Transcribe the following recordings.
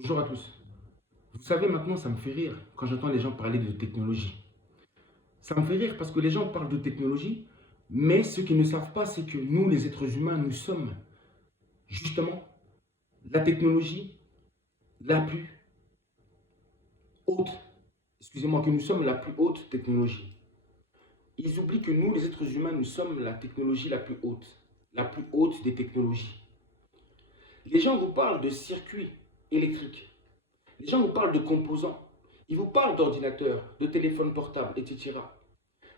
Bonjour à tous. Vous savez, maintenant, ça me fait rire quand j'entends les gens parler de technologie. Ça me fait rire parce que les gens parlent de technologie, mais ce qu'ils ne savent pas, c'est que nous, les êtres humains, nous sommes justement la technologie la plus haute. Excusez-moi, que nous sommes la plus haute technologie. Ils oublient que nous, les êtres humains, nous sommes la technologie la plus haute des technologies. Les gens vous parlent de circuits électriques. Les gens vous parlent de composants. Ils vous parlent d'ordinateurs, de téléphones portables, etc.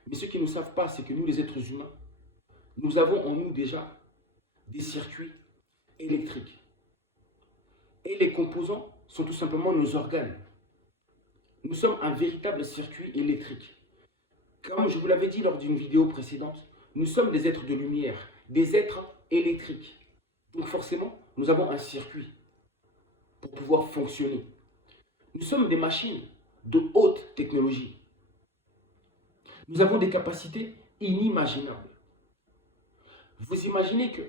Mais ce qu'ils ne savent pas, c'est que nous, les êtres humains, nous avons en nous déjà des circuits électriques. Et les composants sont tout simplement nos organes. Nous sommes un véritable circuit électrique. Comme je vous l'avais dit lors d'une vidéo précédente, nous sommes des êtres de lumière, des êtres électriques. Donc forcément, nous avons un circuit pour pouvoir fonctionner. Nous sommes des machines de haute technologie. Nous avons des capacités inimaginables. Vous imaginez que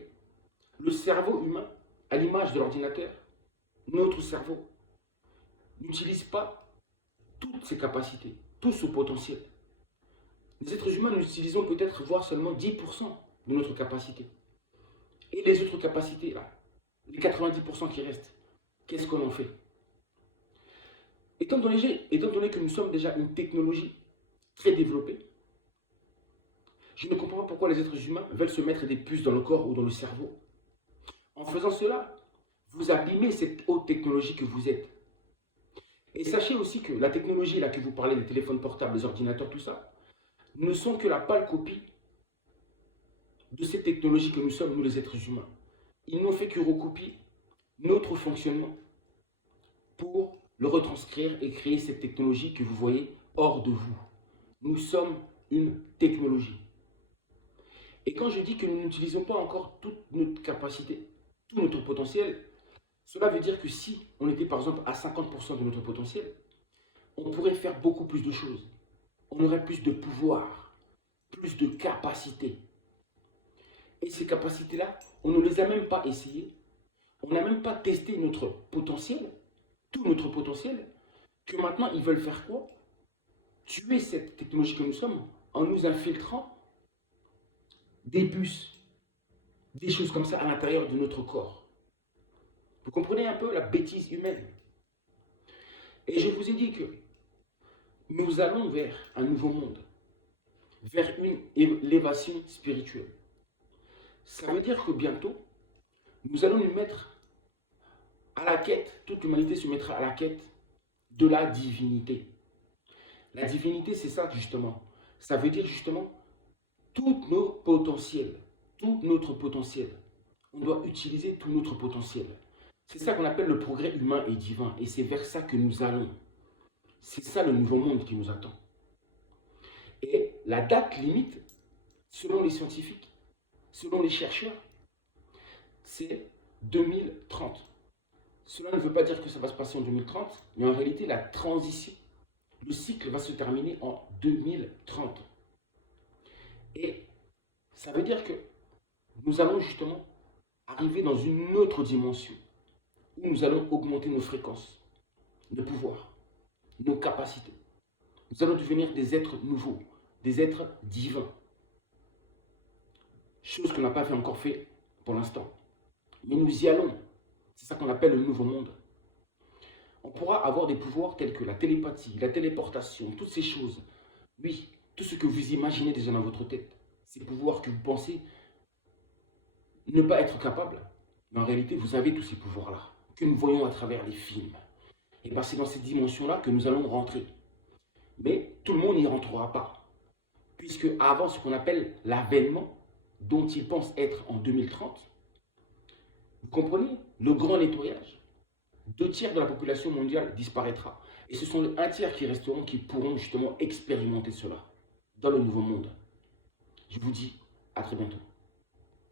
le cerveau humain, à l'image de l'ordinateur, notre cerveau, n'utilise pas toutes ses capacités, tout ce potentiel. Les êtres humains, nous utilisons peut-être voire seulement 10% de notre capacité. Et les autres capacités, là, les 90% qui restent, qu'est-ce qu'on en fait? Étant donné que nous sommes déjà une technologie très développée, je ne comprends pas pourquoi les êtres humains veulent se mettre des puces dans le corps ou dans le cerveau. En faisant cela, vous abîmez cette haute technologie que vous êtes. Et sachez aussi que la technologie là que vous parlez, les téléphones portables, les ordinateurs, tout ça, ne sont que la pâle copie de cette technologie que nous sommes, nous les êtres humains. Ils n'ont fait que recopier notre fonctionnement pour le retranscrire et créer cette technologie que vous voyez hors de vous. Nous sommes une technologie. Et quand je dis que nous n'utilisons pas encore toute notre capacité, tout notre potentiel, cela veut dire que si on était par exemple à 50% de notre potentiel, on pourrait faire beaucoup plus de choses. On aurait plus de pouvoir, plus de capacités. Et ces capacités-là, on ne les a même pas essayées. On n'a même pas testé notre potentiel, tout notre potentiel, que maintenant ils veulent faire quoi? Tuer cette technologie que nous sommes en nous infiltrant des puces, des choses comme ça à l'intérieur de notre corps. Vous comprenez un peu la bêtise humaine? Et je vous ai dit que nous allons vers un nouveau monde, vers une élévation spirituelle. Ça veut dire que bientôt, nous allons nous mettre à la quête, toute l'humanité se mettra à la quête de la divinité. La divinité, c'est ça justement. Ça veut dire justement tous nos potentiels, tout notre potentiel. On doit utiliser tout notre potentiel. C'est ça qu'on appelle le progrès humain et divin. Et c'est vers ça que nous allons. C'est ça le nouveau monde qui nous attend. Et la date limite, selon les scientifiques, selon les chercheurs, c'est 2030. Cela ne veut pas dire que ça va se passer en 2030, mais en réalité, la transition, le cycle va se terminer en 2030. Et ça veut dire que nous allons justement arriver dans une autre dimension où nous allons augmenter nos fréquences, nos pouvoirs, nos capacités. Nous allons devenir des êtres nouveaux, des êtres divins. Chose qu'on n'a pas encore fait pour l'instant. Mais nous y allons. C'est ça qu'on appelle le nouveau monde. On pourra avoir des pouvoirs tels que la télépathie, la téléportation, toutes ces choses. Oui, tout ce que vous imaginez déjà dans votre tête. Ces pouvoirs que vous pensez ne pas être capable. Mais en réalité, vous avez tous ces pouvoirs-là, que nous voyons à travers les films. Et bien, c'est dans cette dimension-là que nous allons rentrer. Mais tout le monde n'y rentrera pas. Puisque avant ce qu'on appelle l'avènement, dont ils pensent être en 2030, vous comprenez? Le grand nettoyage. 2 tiers de la population mondiale disparaîtra. Et ce sont les 1 tiers qui resteront qui pourront justement expérimenter cela dans le nouveau monde. Je vous dis à très bientôt.